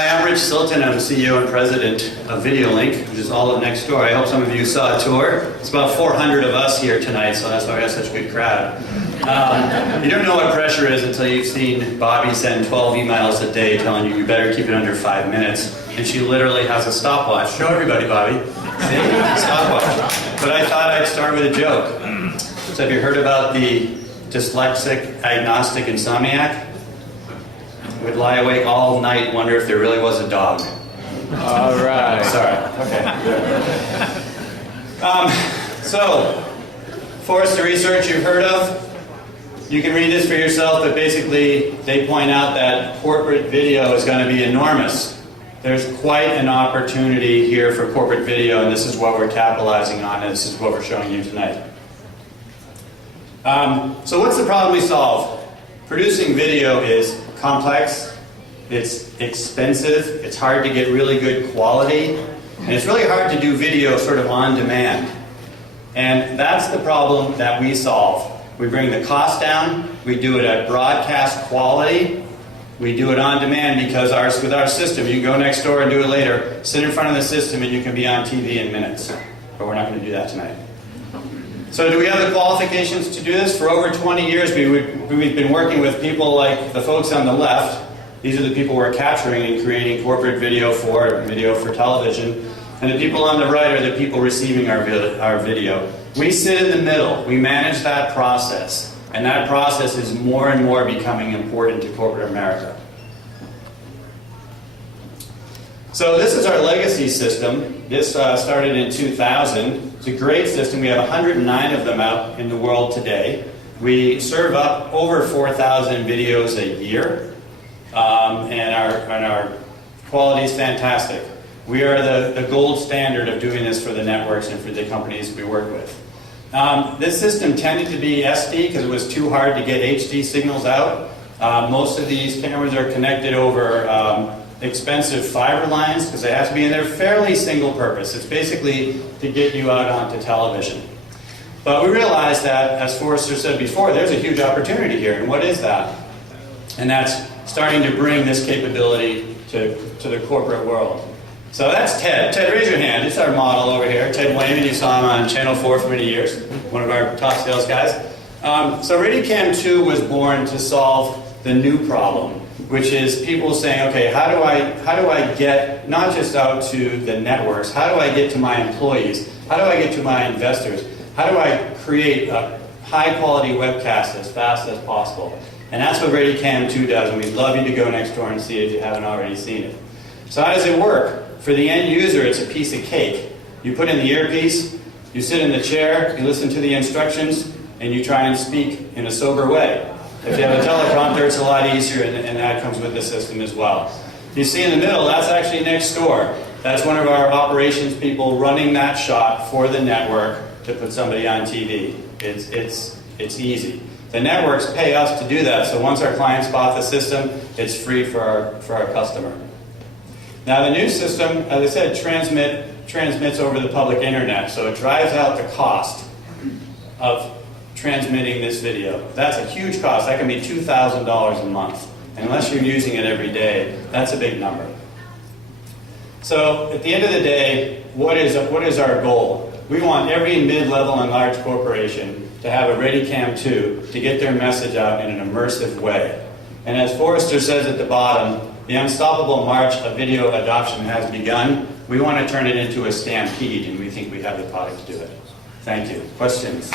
Hi, I'm Rich Silton. I'm CEO and President of VideoLink, which is all of next door. I hope some of you saw a tour. It's about 400 of us here tonight, so that's why we have such a good crowd. You don't know what pressure is until you've seen Bobby send 12 emails a day telling you better keep it under 5 minutes. And she literally has a stopwatch. Show everybody, Bobby. See? Stopwatch. But I thought I'd start with a joke. So have you heard about the dyslexic, agnostic insomniac? Would lie awake all night, wonder if there really was a dog. All right. Sorry. Okay. So, Forrester research you've heard of. You can read this for yourself, but basically they point out that corporate video is going to be enormous. There's quite an opportunity here for corporate video, and this is what we're capitalizing on, and this is what we're showing you tonight. So what's the problem we solve? Producing video is complex, it's expensive, it's hard to get really good quality, and it's really hard to do video sort of on demand. And that's the problem that we solve. We bring the cost down, we do it at broadcast quality, we do it on demand because with our system, you can go next door and do it later, sit in front of the system and you can be on TV in minutes. But we're not going to do that tonight. So do we have the qualifications to do this? For over 20 years we've been working with people like the folks on the left. These are the people we're capturing and creating corporate video for television. And the people on the right are the people receiving our video. We sit in the middle. We manage that process. And that process is more and more becoming important to corporate America. So this is our legacy system. This started in 2000. It's a great system. We have 109 of them out in the world today. We serve up over 4,000 videos a year, and our quality is fantastic. We are the gold standard of doing this for the networks and for the companies we work with. This system tended to be SD because it was too hard to get HD signals out. Most of these cameras are connected over expensive fiber lines because they have to be in their fairly single purpose. It's basically to get you out onto television. But we realized that, as Forrester said before, there's a huge opportunity here. And what is that? And that's starting to bring this capability to the corporate world. So that's Ted. Ted, raise your hand. It's our model over here. Ted Wayman, you saw him on Channel 4 for many years, one of our top sales guys. So Readycam 2 was born to solve the new problem, which is people saying, okay, how do I get not just out to the networks, how do I get to my employees, how do I get to my investors, how do I create a high quality webcast as fast as possible? And that's what Readycam 2 does, and we'd love you to go next door and see it if you haven't already seen it. So how does it work? For the end user, it's a piece of cake. You put in the earpiece, you sit in the chair, you listen to the instructions, and you try and speak in a sober way. If you have a teleprompter, it's a lot easier, and that comes with the system as well. You see in the middle, that's actually next door. That's one of our operations people running that shot for the network to put somebody on TV. It's easy. The networks pay us to do that, so once our clients bought the system, it's free for our customer. Now the new system, as I said, transmits over the public internet, so it drives out the cost of transmitting this video. That's a huge cost. That can be $2,000 a month. And unless you're using it every day, that's a big number. So at the end of the day, what is our goal? We want every mid-level and large corporation to have a Readycam 2 to get their message out in an immersive way. And as Forrester says at the bottom, the unstoppable march of video adoption has begun. We want to turn it into a stampede, and we think we have the product to do it. Thank you. Questions?